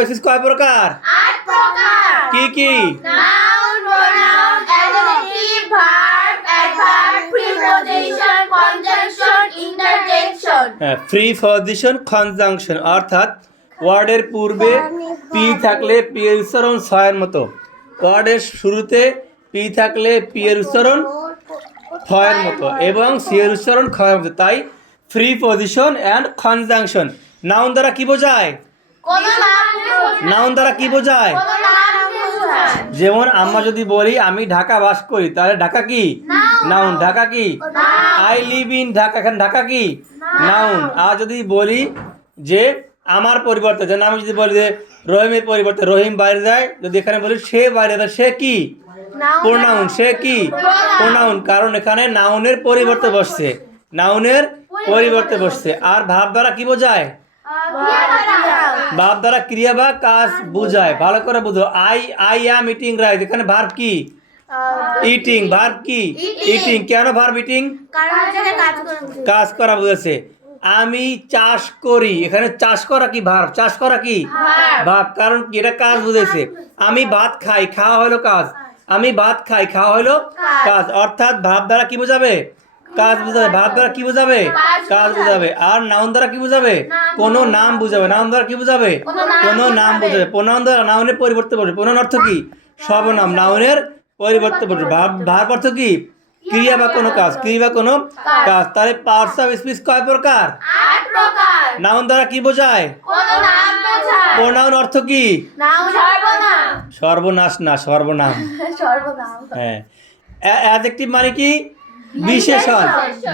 বিশেষ কয় প্রকার? 8 প্রকার। কি কি? Noun, pronoun, adjective, verb, adverb, preposition, conjunction, interjection. Preposition, conjunction অর্থাৎ ওয়ার্ডের পূর্বে পি থাকলে পি এর উচ্চারণ ছয়ের মতো, ওয়ার্ডের শুরুতে পি থাকলে পি এর উচ্চারণ ফয়ের মতো এবং সি এর উচ্চারণ খয়ের মতো। তাই প্রিপোজিশন অ্যান্ড কনজাংশন। নাউন দ্বারা কি বোঝায়? কোন নাম বোঝায়? নাউন দ্বারা কি বোঝায়? কোন নাম বোঝায়? যেমন আমরা যদি বলি আমি ঢাকা বাস করি, তাহলে ঢাকা কি? নাউন। ঢাকা কি? আই লিভ ইন ঢাকা, এখানে ঢাকা কি? নাউন। আর যদি বলি যে আমার পরিবর্তে, যেন আমি যদি বলি যে রহিমের পরিবর্তে রহিম বাইরে যায়, যদি এখানে বলি সে বাইরে যায়, সে কি? প্রোনাউন। সে কি? প্রোনাউন। কারণ এখানে নাউনের পরিবর্তে বসছে, নাউনের পরিবর্তে বসছে। আর ভাব দ্বারা কি বোঝায়? ভাব দ্বারা ক্রিয়া বা কাজ বোঝায়। ভালো করে বুঝো। আই অ্যাম ইটিং রাইস, এখানে ভার্ব কি? ইটিং। ভার্ব কি? ইটিং। কেন ভার্ব ইটিং? কারণ হচ্ছে কাজ করে। কাজ করা বুঝেছে। আমি চাষ করি, এখানে চাষ করা কি? ভার্ব। চাষ করা কি? ভার্ব। কারণ কি? এটা কাজ বুঝেছে। আমি ভাত খাই, খাওয়া হলো কাজ। আমি ভাত খাই, খাওয়া হলো কাজ। অর্থাৎ ভাব দ্বারা কি বোঝাবে? কাজ বোঝাবে। ভাব দ্বারা কি বোঝাবে? কাজ বোঝাবে। আর নাউন দ্বারা কি বোঝাবে? কোনো নাম বোঝাবে। নাউন দ্বারা কি বোঝাবে? কোনো নাম বোঝাবে। প্রোনাউন দ্বারা নাউনের পরিবর্তে বসবে। প্রোনাউন অর্থ কি? সর্বনাম। নাউনের পরিবর্তে বসবে। ভার্ব অর্থ কি? ক্রিয়া বা কোনো কাজ, ক্রিয়া বা কোনো কাজ। তাহলে পার্টস অফ স্পিচ কয় প্রকার? 8 প্রকার। নাউন দ্বারা কি বোঝায়? কোন নাম বোঝায়? প্রোনাউন অর্থ কি? নাম সর্বনাম। সর্বনাশ না, সর্বনাম। সর্বনাম। হ্যাঁ। অ্যাডজেক্টিভ মানে কি? বিশেষণ।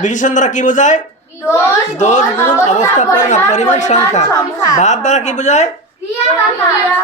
বিশেষণ দ্বারা কি বোঝায়? দোষ, দোষ, গুণ, অবস্থা, পরিমাণ, পরিমাণ, সংখ্যা। সংখ্যা। ভাব দ্বারা কি বোঝায়? ক্রিয়া বা কাজ।